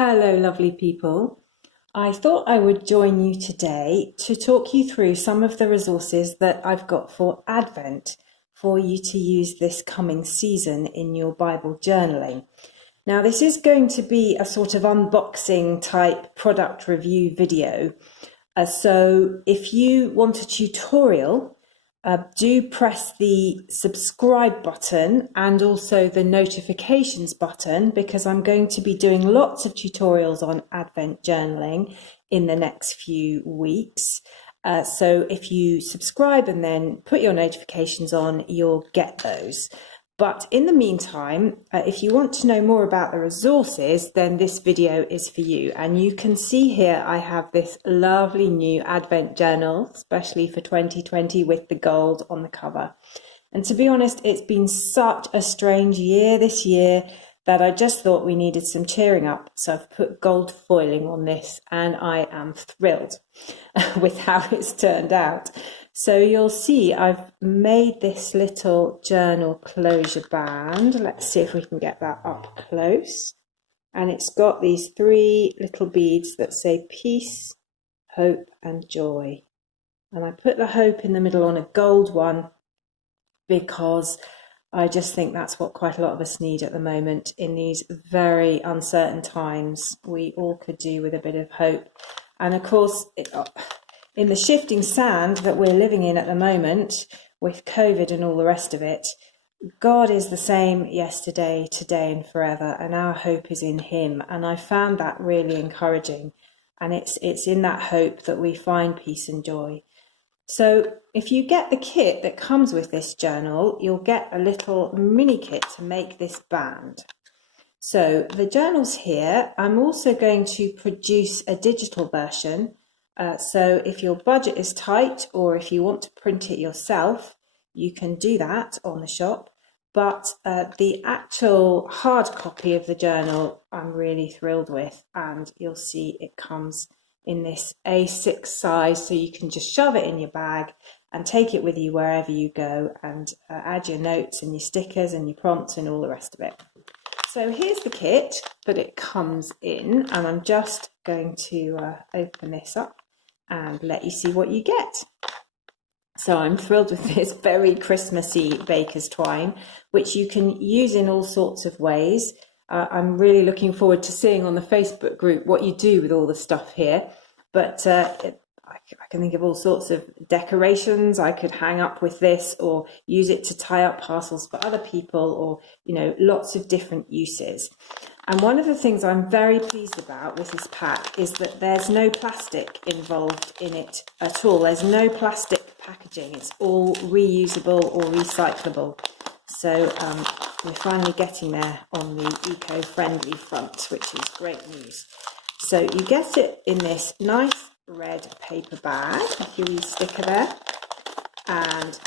Hello, lovely people. I thought I would join you today to talk you through some of the resources that I've got for Advent for you to use this coming season in your Bible journaling. Now, this is going to be a sort of unboxing type product review video. So if you want a tutorial, do press the subscribe button and also the notifications button, because I'm going to be doing lots of tutorials on Advent journaling in the next few weeks. So if you subscribe and then put your notifications on, you'll get those. But in the meantime, if you want to know more about the resources, then this video is for you. And you can see here I have this lovely new Advent journal, especially for 2020 with the gold on the cover. And to be honest, it's been such a strange year this year that I just thought we needed some cheering up. So I've put gold foiling on this and I am thrilled with how it's turned out. So you'll see I've made this little journal closure band. Let's see if we can get that up close. And it's got these three little beads that say peace, hope and joy. And I put the hope in the middle on a gold one because I just think that's what quite a lot of us need at the moment in these very uncertain times. We all could do with a bit of hope. And of course, in the shifting sand that we're living in at the moment with COVID and all the rest of it, God is the same yesterday, today and forever, and our hope is in him. And I found that really encouraging. And it's in that hope that we find peace and joy. So if you get the kit that comes with this journal, you'll get a little mini kit to make this band. So the journal's here. I'm also going to produce a digital version. So if your budget is tight or if you want to print it yourself, you can do that on the shop. But the actual hard copy of the journal, I'm really thrilled with. And you'll see it comes in this A6 size, so you can just shove it in your bag and take it with you wherever you go and add your notes and your stickers and your prompts and all the rest of it. So here's the kit that it comes in, and I'm just going to open this up and let you see what you get. So I'm thrilled with this very Christmassy baker's twine, which you can use in all sorts of ways. I'm really looking forward to seeing on the Facebook group what you do with all the stuff here. But I can think of all sorts of decorations I could hang up with this, or use it to tie up parcels for other people, or, lots of different uses. And one of the things I'm very pleased about with this pack is that there's no plastic involved in it at all. There's no plastic packaging. It's all reusable or recyclable. So we're finally getting there on the eco-friendly front, which is great news. So you get it in this nice red paper bag with your wee sticker there, and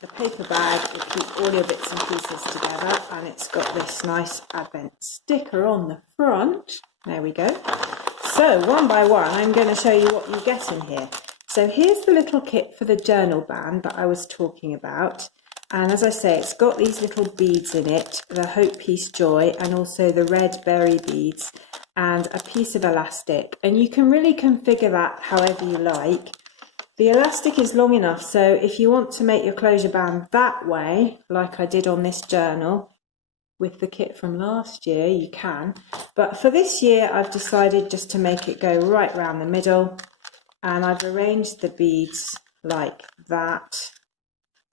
the paper bag will keep all your bits and pieces together, and it's got this nice Advent sticker on the front. There we go. So one by one, I'm going to show you what you get in here. So here's the little kit for the journal band that I was talking about. And as I say, it's got these little beads in it, the hope, peace, joy, and also the red berry beads, and a piece of elastic. And you can really configure that however you like. The elastic is long enough, so if you want to make your closure band that way, like I did on this journal with the kit from last year, you can. But for this year, I've decided just to make it go right round the middle, and I've arranged the beads like that.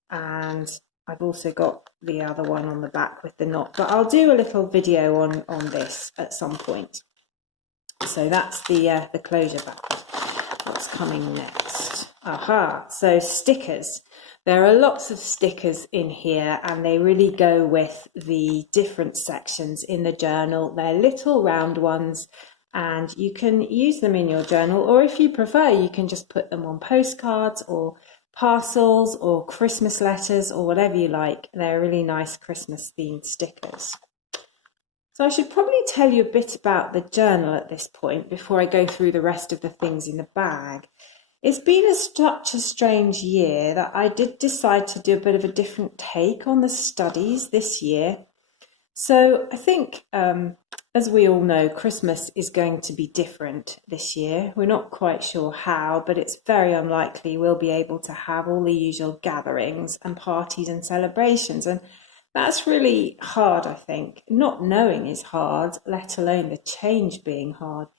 And I've also got the other one on the back with the knot, but I'll do a little video on this at some point. So that's the closure backward. What's coming next? Aha, so stickers. There are lots of stickers in here, and they really go with the different sections in the journal. They're little round ones, and you can use them in your journal, or if you prefer, you can just put them on postcards or parcels or Christmas letters or whatever you like. They're really nice Christmas themed stickers. So I should probably tell you a bit about the journal at this point before I go through the rest of the things in the bag. It's been such a strange year that I did decide to do a bit of a different take on the studies this year. So I think as we all know, Christmas is going to be different this year. We're not quite sure how, but it's very unlikely we'll be able to have all the usual gatherings and parties and celebrations. And that's really hard, I think. Not knowing is hard, let alone the change being hard.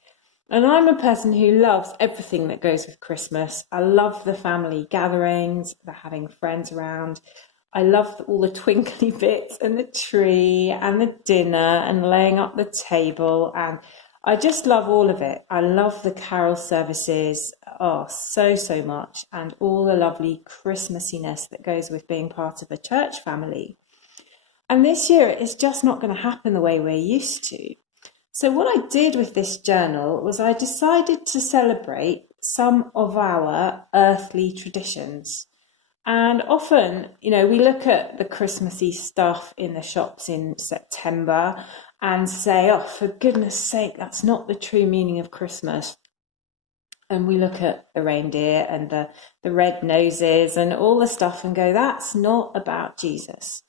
And I'm a person who loves everything that goes with Christmas. I love the family gatherings, the having friends around. I love all the twinkly bits and the tree and the dinner and laying up the table. And I just love all of it. I love the carol services, so much. And all the lovely Christmassiness that goes with being part of a church family. And this year, it's just not going to happen the way we're used to. So what I did with this journal was I decided to celebrate some of our earthly traditions. And often, we look at the Christmassy stuff in the shops in September and say, oh, for goodness sake, that's not the true meaning of Christmas. And we look at the reindeer and the red noses and all the stuff and go, that's not about Jesus.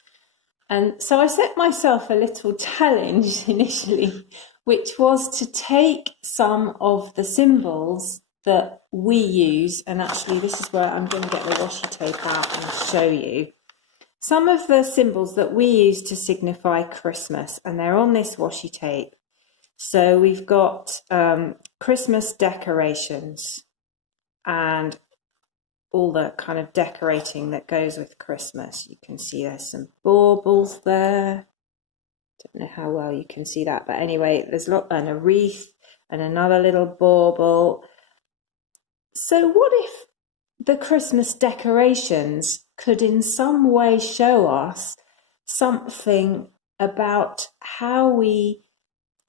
And so I set myself a little challenge initially, which was to take some of the symbols that we use, and actually this is where I'm going to get the washi tape out and show you some of the symbols that we use to signify Christmas, and they're on this washi tape. So we've got Christmas decorations and all the kind of decorating that goes with Christmas. You can see there's some baubles there. Don't know how well you can see that, but anyway, there's and a wreath and another little bauble. So what if the Christmas decorations could in some way show us something about how we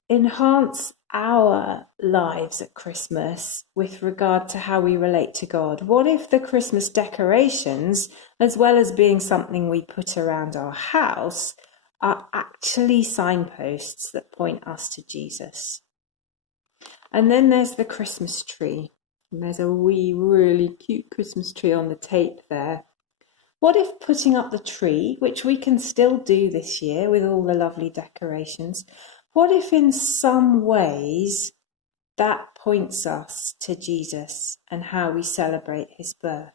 enhance our lives at Christmas with regard to how we relate to God? What if the Christmas decorations, as well as being something we put around our house, are actually signposts that point us to Jesus? And then there's the Christmas tree. And there's a wee, really cute Christmas tree on the tape there. What if putting up the tree, which we can still do this year with all the lovely decorations, what if in some ways that points us to Jesus and how we celebrate his birth?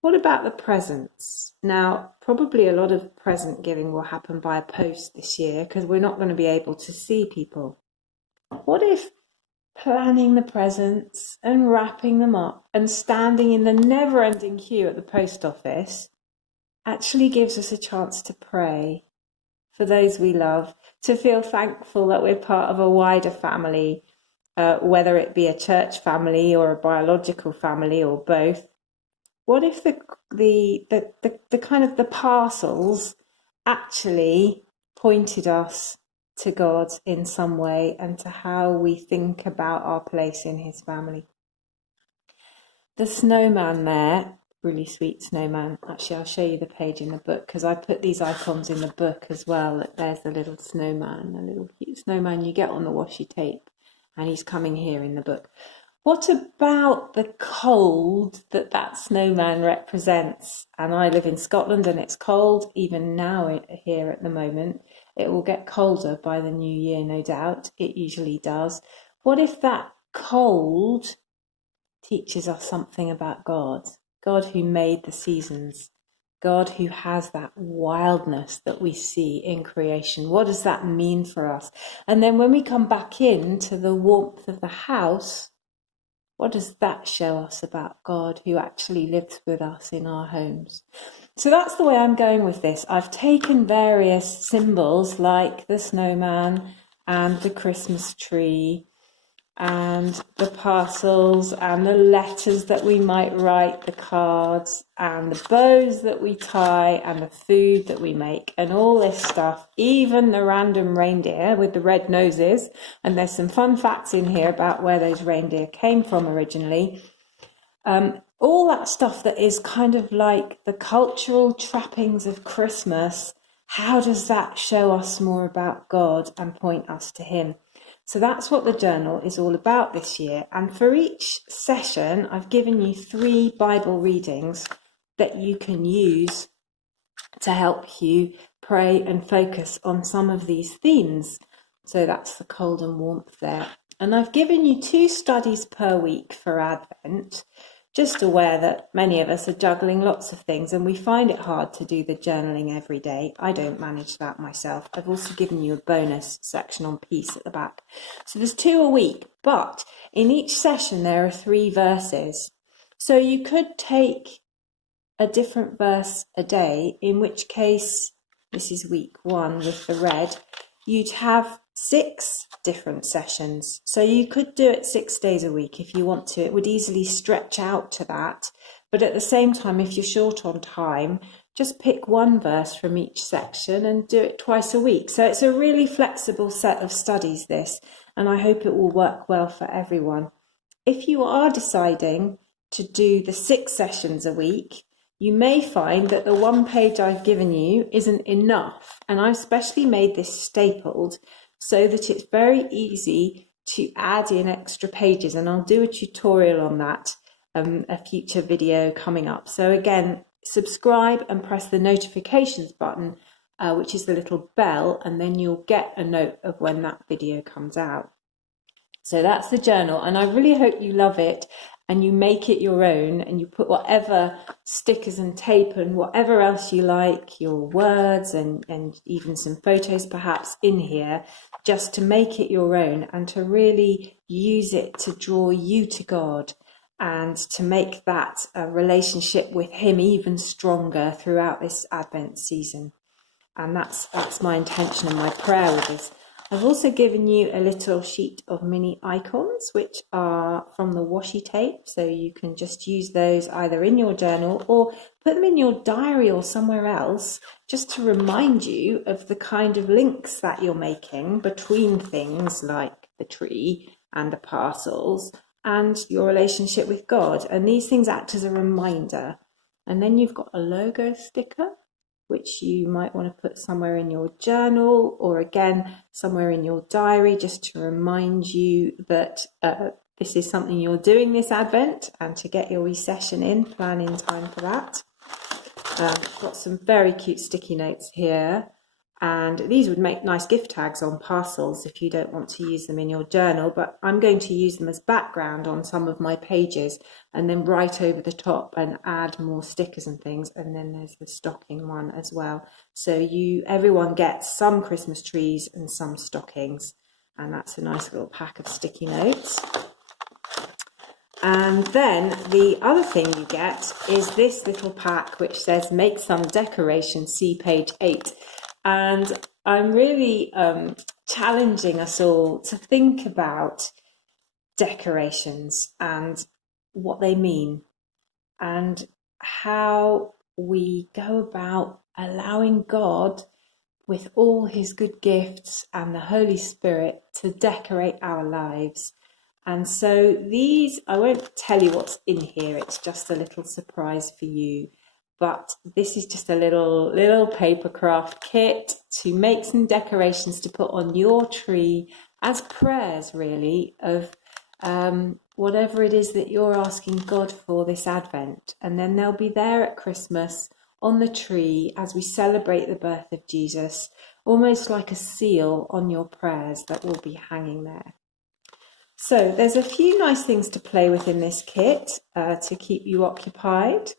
What about the presents? Now, probably a lot of present giving will happen by post this year because we're not going to be able to see people. What if planning the presents and wrapping them up and standing in the never-ending queue at the post office actually gives us a chance to pray for those we love, to feel thankful that we're part of a wider family, whether it be a church family or a biological family or both? What if the kind of the parcels actually pointed us to God in some way and to how we think about our place in his family? The snowman there, really sweet snowman. Actually, I'll show you the page in the book because I put these icons in the book as well. There's the little snowman, a little cute snowman you get on the washi tape, and he's coming here in the book. What about the cold that snowman represents? And I live in Scotland and it's cold even now here at the moment. It will get colder by the new year, no doubt. It usually does. What if that cold teaches us something about God? God who made the seasons. God who has that wildness that we see in creation. What does that mean for us? And then when we come back into the warmth of the house, what does that show us about God who actually lives with us in our homes? So that's the way I'm going with this. I've taken various symbols like the snowman and the Christmas tree and the parcels and the letters that we might write, the cards and the bows that we tie and the food that we make and all this stuff, even the random reindeer with the red noses. And there's some fun facts in here about where those reindeer came from originally. All that stuff that is kind of like the cultural trappings of Christmas. How does that show us more about God and point us to him? So that's what the journal is all about this year. And for each session, I've given you 3 Bible readings that you can use to help you pray and focus on some of these themes. So that's the cold and warmth there. And I've given you 2 studies per week for Advent, just aware that many of us are juggling lots of things and we find it hard to do the journaling every day. I don't manage that myself. I've also given you a bonus section on peace at the back. So there's 2 a week, but in each session there are 3 verses. So you could take a different verse a day, in which case, this is week 1 with the red, you'd have 6 different sessions. So you could do it 6 days a week if you want to. It would easily stretch out to that. But at the same time, if you're short on time, just pick 1 verse from each section and do it twice a week. So it's a really flexible set of studies, this, and I hope it will work well for everyone. If you are deciding to do the 6 sessions a week, you may find that the 1 page I've given you isn't enough. And I've specially made this stapled so that it's very easy to add in extra pages. And I'll do a tutorial on that, a future video coming up. So again, subscribe and press the notifications button, which is the little bell, and then you'll get a note of when that video comes out. So that's the journal, and I really hope you love it and you make it your own, and you put whatever stickers and tape and whatever else you like, your words and even some photos perhaps in here, just to make it your own and to really use it to draw you to God and to make that relationship with him even stronger throughout this Advent season. And that's my intention and my prayer with this. I've also given you a little sheet of mini icons, which are from the washi tape. So you can just use those either in your journal or put them in your diary or somewhere else, just to remind you of the kind of links that you're making between things like the tree and the parcels and your relationship with God. And these things act as a reminder. And then you've got a logo sticker, which you might want to put somewhere in your journal or again somewhere in your diary, just to remind you that this is something you're doing this Advent, and to get your recession in, plan in time for that. Got some very cute sticky notes here, and these would make nice gift tags on parcels if you don't want to use them in your journal, but I'm going to use them as background on some of my pages and then write over the top and add more stickers and things. And then there's the stocking one as well. So everyone gets some Christmas trees and some stockings, and that's a nice little pack of sticky notes. And then the other thing you get is this little pack which says make some decorations, see page 8. And I'm really challenging us all to think about decorations and what they mean and how we go about allowing God, with all his good gifts and the Holy Spirit, to decorate our lives. And so these, I won't tell you what's in here, it's just a little surprise for you. But this is just a little paper craft kit to make some decorations to put on your tree as prayers, really, of whatever it is that you're asking God for this Advent. And then they'll be there at Christmas on the tree as we celebrate the birth of Jesus, almost like a seal on your prayers that will be hanging there. So there's a few nice things to play with in this kit to keep you occupied.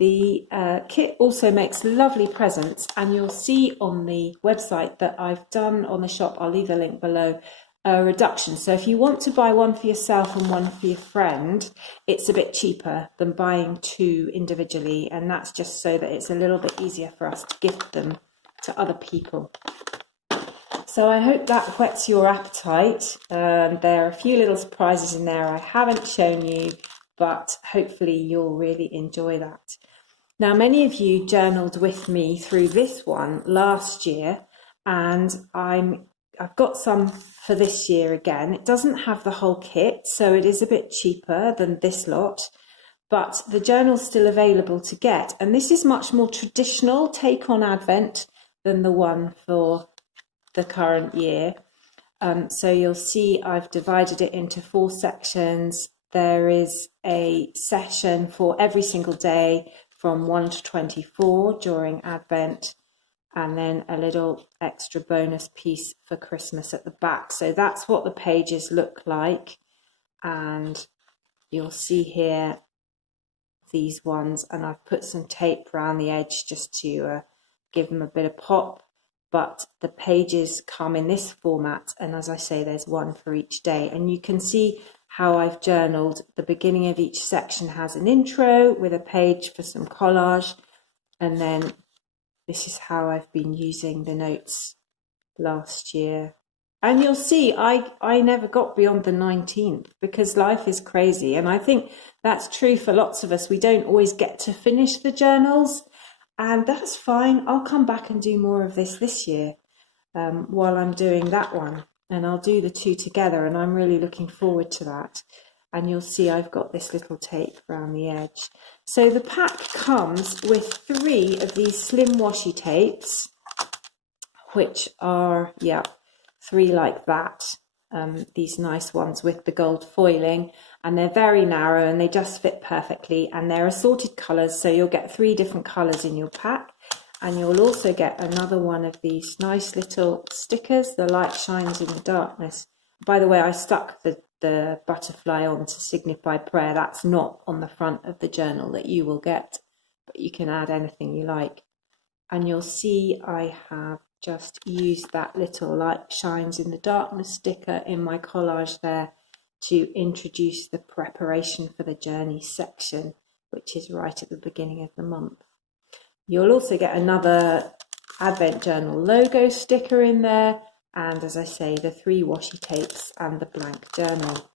The kit also makes lovely presents, and you'll see on the website that I've done on the shop, I'll leave a link below, a reduction. So if you want to buy one for yourself and one for your friend, it's a bit cheaper than buying 2 individually, and that's just so that it's a little bit easier for us to gift them to other people. So I hope that whets your appetite. There are a few little surprises in there I haven't shown you, but hopefully you'll really enjoy that. Now, many of you journaled with me through this one last year, and I've got some for this year again. It doesn't have the whole kit, so it is a bit cheaper than this lot, but the journal's still available to get. And this is much more traditional take on Advent than the one for the current year. So you'll see I've divided it into 4 sections. There is a session for every single day from 1 to 24 during Advent. and then a little extra bonus piece for Christmas at the back. So that's what the pages look like, and you'll see here these ones, and I've put some tape around the edge just to give them a bit of pop. But the pages come in this format, and as I say, there's one for each day, and you can see how I've journaled. The beginning of each section has an intro with a page for some collage, and then this is how I've been using the notes last year. And you'll see I never got beyond the 19th because life is crazy. And I think that's true for lots of us. We don't always get to finish the journals, and that's fine. I'll come back and do more of this year while I'm doing that one. And I'll do the two together, and I'm really looking forward to that. And you'll see I've got this little tape around the edge. So the pack comes with 3 of these slim washi tapes, which are, 3 like that, these nice ones with the gold foiling, and they're very narrow and they just fit perfectly, and they're assorted colours, so you'll get 3 different colours in your pack. And you'll also get another one of these nice little stickers, the light shines in the darkness. By the way, I stuck the butterfly on to signify prayer. That's not on the front of the journal that you will get, but you can add anything you like. And you'll see I have just used that little light shines in the darkness sticker in my collage there to introduce the preparation for the journey section, which is right at the beginning of the month. You'll also get another Advent Journal logo sticker in there, and as I say, the 3 washi tapes and the blank journal.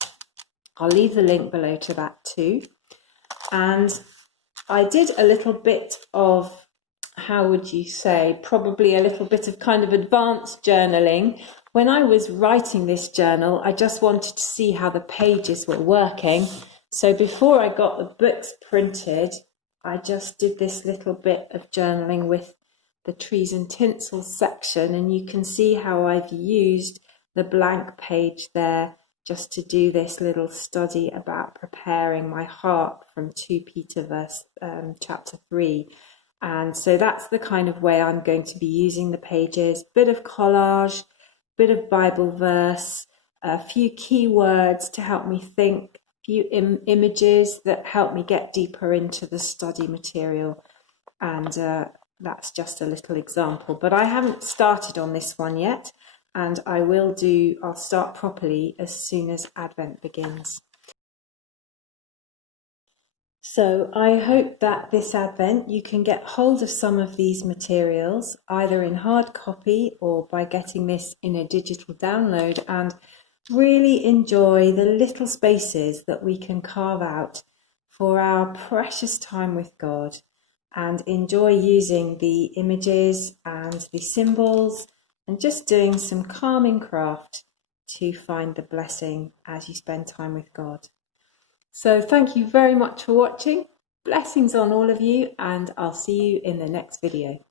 I'll leave the link below to that too. And I did a little bit of, how would you say, probably a little bit of kind of advanced journaling. When I was writing this journal, I just wanted to see how the pages were working. So before I got the books printed, I just did this little bit of journaling with the trees and tinsel section, and you can see how I've used the blank page there just to do this little study about preparing my heart from 2 Peter chapter 3. And so that's the kind of way I'm going to be using the pages. Bit of collage, bit of Bible verse, a few keywords to help me think, few images that help me get deeper into the study material, and that's just a little example. But I haven't started on this one yet, and I'll start properly as soon as Advent begins. So I hope that this Advent you can get hold of some of these materials, either in hard copy or by getting this in a digital download, and really enjoy the little spaces that we can carve out for our precious time with God, and enjoy using the images and the symbols and just doing some calming craft to find the blessing as you spend time with God. So thank you very much for watching. Blessings on all of you, and I'll see you in the next video.